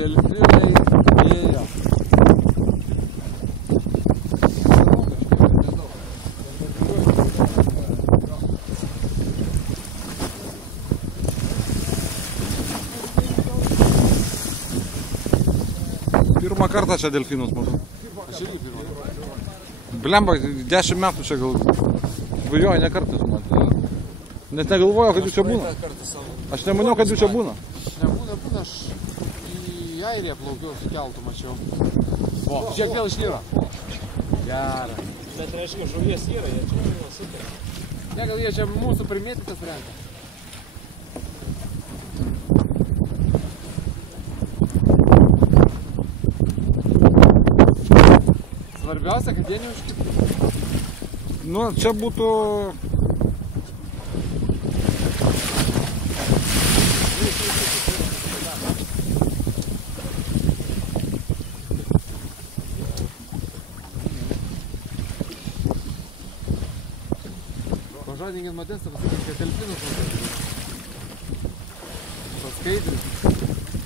delfinai ėjo. Pirmą kartą čia delfinus matau. Aš irgi pirmą. Blemba, 10 metų čia gal važiuoju ne kartą su man. Net negalvoju, kad jų čia būna. Aš nemaniau, kad jų čia būna. Nebūna, aš į Airiją plaukiau su keltu mačiau. O, žiūrėk, vėl išnyra. Gerai. Bet reiškia, žuvies yra, jie čia yra super. Ne, gal jie čia mūsų primėtytas renka. Svarbiausia, kad jie neužkiptų. Nu, čia būtų... Pažadinkit Modestą, pasakykit, kad delfinus paskaidrins.